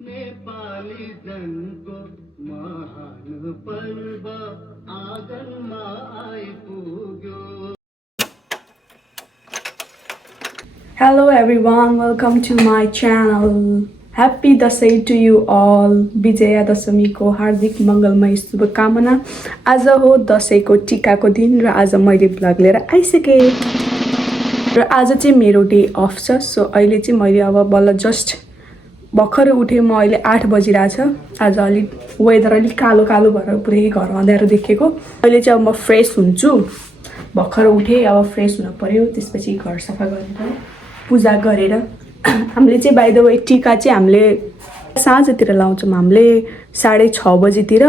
नेपाली जनको महान पर्व आँगनमा आइपुग्यो। Hello everyone, welcome to my channel. Happy Dasai to you all. Vijaya दशमीको हार्दिक मङ्गलमय शुभकामना। आज हो दसैँको टिकाको दिन र आज मैले भ्लग लिएर आइसकेँ र आज चाहिँ मेरो डे अफ छ। सो अहिले चाहिँ मैले अब बल्ल जस्ट भर्खरै उठेँ। म अहिले 8 बजिरहेछ। आज अलिक वेदर अलिक कालो कालो भएर पुरै घर अँध्यारो देखेको। अहिले चाहिँ अब म फ्रेस हुन्छु। भर्खर उठेँ, अब फ्रेस हुन पर्यो। त्यसपछि घर सफा गरेर पूजा गरेर हामीले चाहिँ बाइ द वे टिका चाहिँ हामीले साँझतिर लाउँछौँ। हामीले 6:30 बजीतिर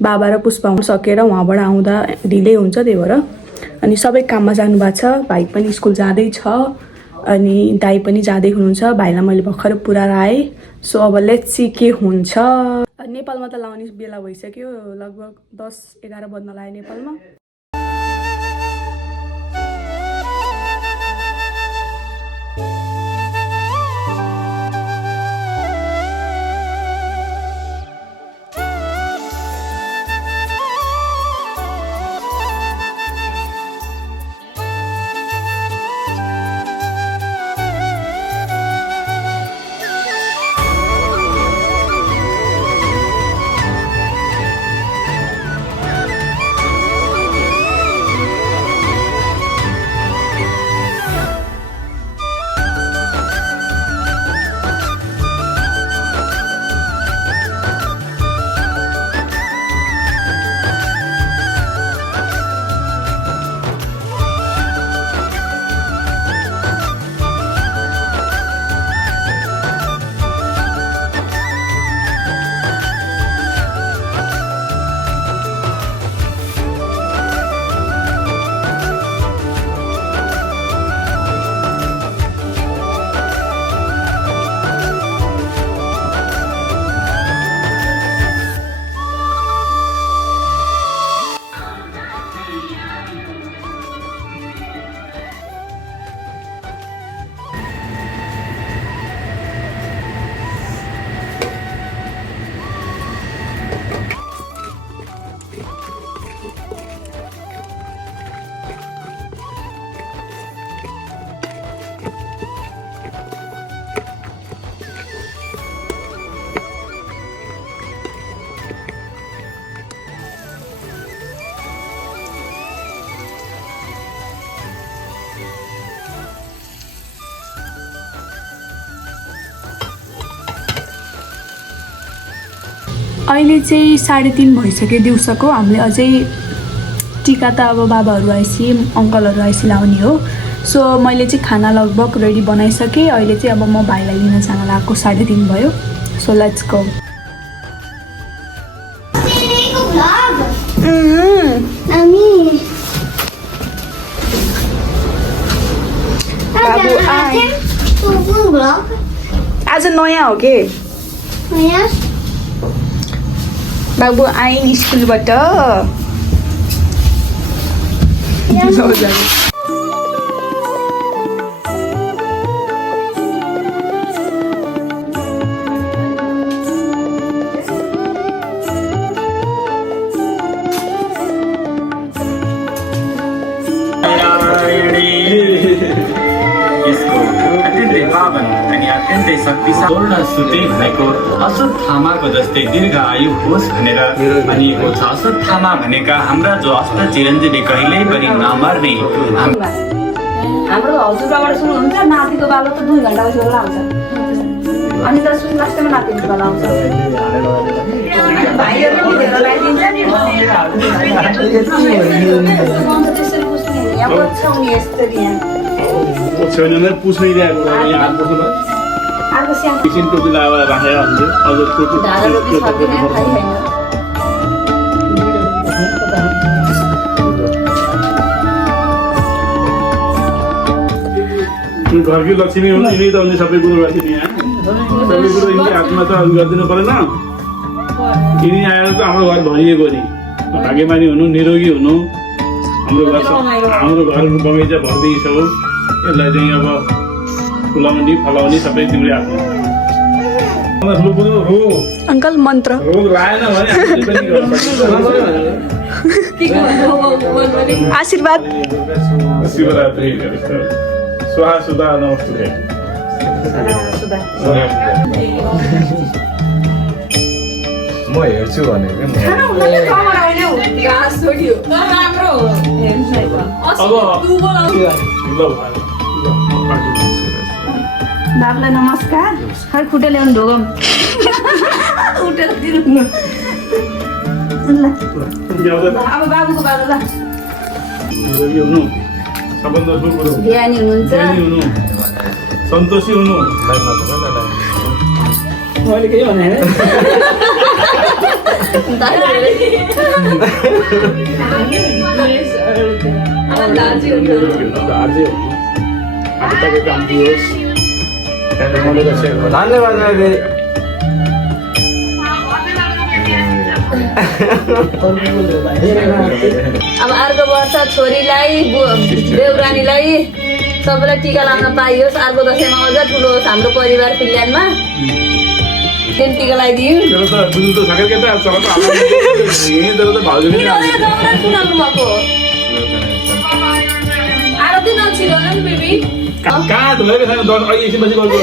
बाबा र पुष्पा सकेर उहाँबाट आउँदा ढिलै हुन्छ, त्यही भएर। अनि सबै काममा जानुभएको छ। भाइ पनि स्कुल जाँदैछ अनि दाइ पनि जाँदै हुनुहुन्छ। भाइलाई मैले भर्खर पुऱ्याएर आएँ। सो अब लेट्स सी के हुन्छ। नेपालमा त लाउने बेला भइसक्यो, लगभग 10-11 बज्न लाग्यो नेपालमा। अहिले चाहिँ 3:30 भइसक्यो दिउँसोको। हामीले अझै टिका त अब बाबाहरू आएपछि अङ्कलहरू आएपछि लाउने हो। सो मैले चाहिँ खाना लगभग रेडी बनाइसकेँ। अहिले चाहिँ अब म भाइलाई लिन जान लागेको 3:30 भयो। So let's go. आज नयाँ हो के बाबु आइन स्कुलबाट। अत्यन्तै शक्तिशाली सुते भनेको अश्वत्थामाको जस्तै दीर्घ आयु होस् भनेर भनिएको छ। अश्वत्थामा भनेका हाम्रा जो अष्ट चिरञ्जीवी कहिल्यै पनि नमर्ने। हाम्रो हजुरबाबाट सुरु हुन्छ। नातिको बाबा त 2 घण्टापछि होला आउँछ। अनि त सुन लास्टमा नातिको बाबा आउँछ। भाइहरु लिएर लगाइदिन्छ नि। त्यसरी पुस्ने यहाँ पछ्याउ नि यसरी यहाँ छैन नै पुस्नै ल्याएको यहाँ पुस्नु अर्को स्याम किसिम टोपी लगाएर राखेर हुन्छ। अझ टोपी धारा रोटी सक्दैन खाइ हैन। घरकी लक्ष्मी हुनु यिनै त हुन्छ। सबै कुरो राख्ने यहाँ सबै कुरो यिनकै हातमा त गरिदिनु परेन। यिनी आएर त हाम्रो घर भरिएको नि। भाग्यमानी हुनु, निरोगी हुनु। हाम्रो घर बगैँचा भरिदिएको छ। यसलाई चाहिँ अब फुलाउने फलाउने सबै तिम्रै हातमा। अङ्कल मन्त्र रोग लाएन भने हामीले पनि गर्नुपर्छ। आशीर्वाद शिवरात्रि स्वाहा सुधा नमस्ते। म हेर्छु भनेको बाबुलाई नमस्कार। खै खुट्टा ल्याउनु ढोगम उठेर दिनु अब बाबुको बाबु ल सबभन्दा ठुलो कुरो ज्ञानी हुनुहुन्छ। सन्तोषी हुनु। मैले केही भने धार्जे हुनु। अब तपाईँको काम दियोस्। धन्यवाद मैले अब अर्को वर्ष छोरीलाई देउरानीलाई सबैलाई टिका लाउन पाइयोस्। अर्को दसैँमा अझ ठुलो होस् हाम्रो परिवार फिल्यानमा दिन टिका लगाइदिउँ। तेरो त बुझ्नु त सकेको त चल त तेरो त भाउजूले सुनाउनु भएको आरती नछिलो न बेबी कहाँ धोएको छैन दस अहिले एकछिनपछि गर्छु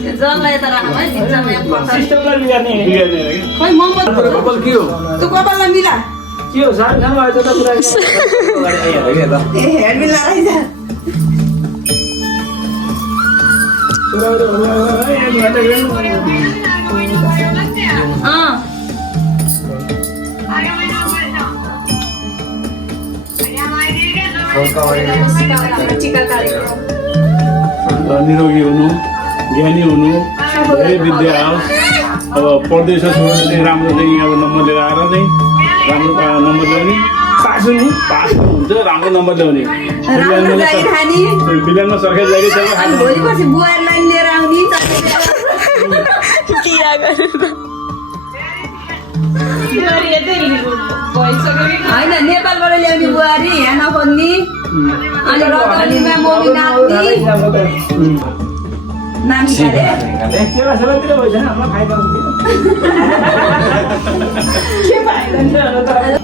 जसलाई त राख्नु है भित्तामा यहाँ पर्छ। सिस्टमलाई बिगार्ने खै मोमो कपाल के हो तँ कपाललाई मिला के हो सानो सानो आएछ त पुरा ए हेडबिल लगाइज निरोगी हुनु, ज्ञानी हुनु, धेरै विद्या आओस्। अब पढ्दैछ छोरा चाहिँ राम्रो चाहिँ अब नम्बर लिएर आएर चाहिँ राम्रो नम्बर ल्याउने पास हुन्छ राम्रो नम्बर ल्याउने। राम्रो जागिर खाने फिलहालमा सरकारी जागिर छैन। अनि भोलि पछि बुहारीलाई लिएर आउने होइन नेपालबाट ल्याउने बुहारी यहाँ नखोज्ने अनि रतनीमा मम्मी नाच्ने नानी खाले सेवा सेवातिर भएछ हाम्रो फाइदा हुन्थ्यो के फाइदा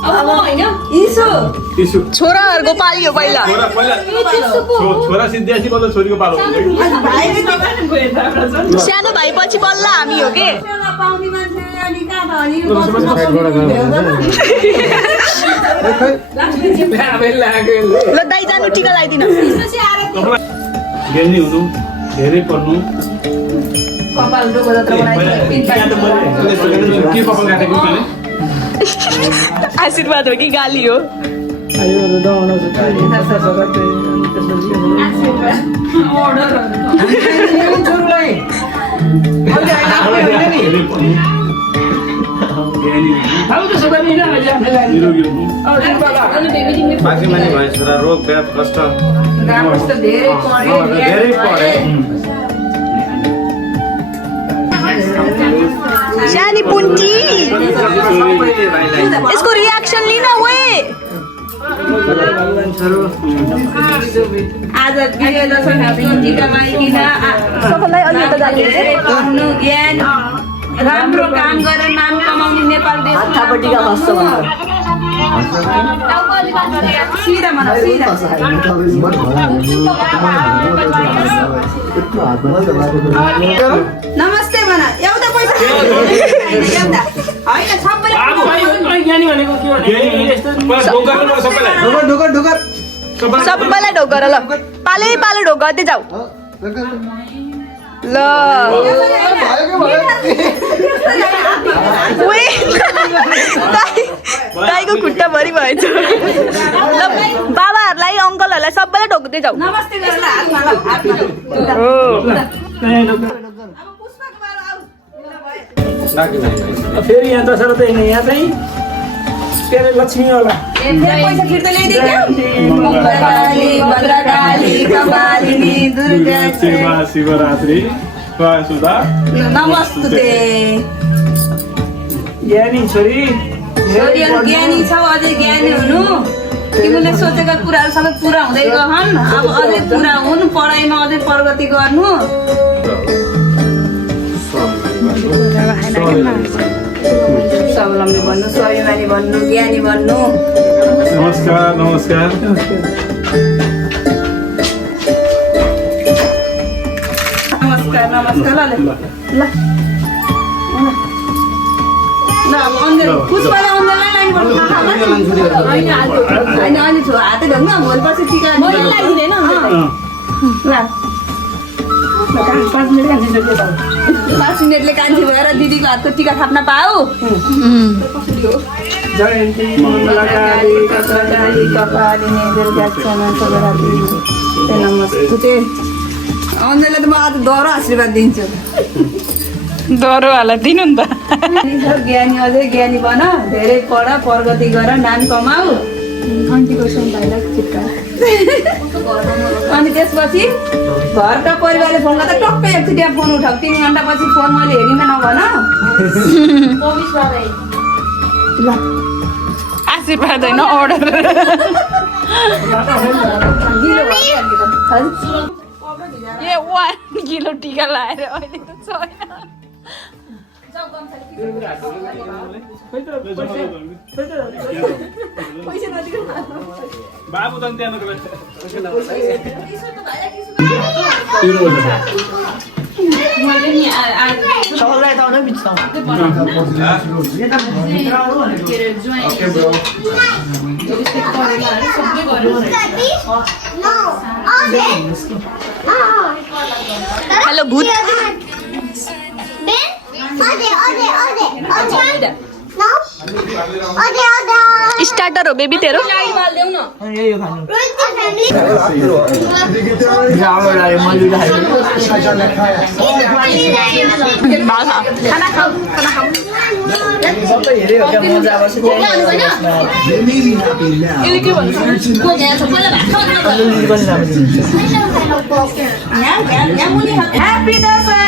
अब होइन इसो छोराहरूको पाली हो पहिला छोरा सिद्धिएपछि बल्ल छोरीको पालो हुन्छ। सानो भाइ पछि बल्ल हामी हो के पाउने मान्छे अनि कहाँ त अनि ल दाइ जानु टिका लगाइदिनु ज्ञानी हुनु, धेरै पढ्नु। कपाल डोको जत्रा के कपाल काटेको मैले आशीर्वाद हो कि गाली हो आयो रुदाउन छोरीलाई धेरै पढ्नु, ज्ञानी हुनु, अब त सबै मिलेर अहिले आफैलाई निरोगी हुनु। बाँकी माने भयो छोरा रोग व्याध कष्ट धेरै पढ्यो धेरै पढे सानी पुन्टी सबैले भाइलाई यसको रियाक्सन लिन वे आज विजय दशमी टिका लगाइकन सबैलाई अलि त जाने धेरै पढ्नु ज्ञान राम्रो काम गरेर नाम कमाउने नेपाल देशमा सिधा भन सिधा नमस्ते भन एउटा पैसा एउटा होइन सबैले अब भाइ ज्ञानी भनेको के भने यस्तो सबैलाई ढोक गर ल पालै पालो ढोक गर्दै जाऊ ल गाईको खुट्टा भरि भएछ ल बाबाहरूलाई अङ्कलहरूलाई सबैलाई ढोक्दै जाऊ नमस्ते गरेर हातमा ल हातमा हो अब पुष्पको बारो आऊ ल भयो फेरि यहाँ दशरथ होइन यहाँ चाहिँ के अरे लक्ष्मीवाला पैसा फिर्ता ल्याइदियो क्या मङ्गलकाली भद्रकाली कपालिनी दुर्गा शिवा शिवरात्रि स्वाहा सुधा नमस्ते ज्ञानी छोरी छोरीहरू ज्ञानी छौ अझै ज्ञानी हुनु तिमीले सोचेका कुराहरू सबै पुरा हुँदै गहन् अब अझै पुरा हुन् पढाइमा अझै प्रगति गर्नु स्वावलम्बी भन्नु स्वाभिमानी भन्नु ज्ञानी भन्नु नमस्कार नमस्कार नमस्कार नमस्कार ल ल ल अब अन्जेल पुष्पाले अन्जेललाई लाइन पर्छ होइन अहिले छु हातै ढङ्ग भोलि पछि टिका लगाइदिँदैन ल 5 मिनटले कान्छी भएर दिदीको हातको टिका थाप्न पाऊ जयन्ती मङ्गलकारी कपाली कपालिनी दुर्गाक्षमा सबरात्री नमस्ते अन्जेलले त म आज दह्रो आशीर्वाद दिन्छु दह्रोवाला दिनु नि त ज्ञानी अझै ज्ञानी बन धेरै पढ प्रगति गर नाम कमाऊ अनि त्यसपछि घरका परिवारले फोन गर्दा टक्कै एकचोटि फोन उठाऊ 3 घन्टा पछि फोन मैले हेरिन नभन आशीर्वाद होइन अर्डर ए 1 किलो टिका लाएर अहिले त छैन बाबु त त्यहाँ सबैलाई त आउँदै बित्छ हेलो भूत स्टार्टर हो बेबी तेरो यही हो खानु राम्रो लाग्यो मैले खाना खाऊ सबै हेऱ्यो क्या मजा आउँछ ह्याप्पी दसैँ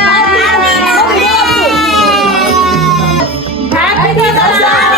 ह्याप्पी दसैँ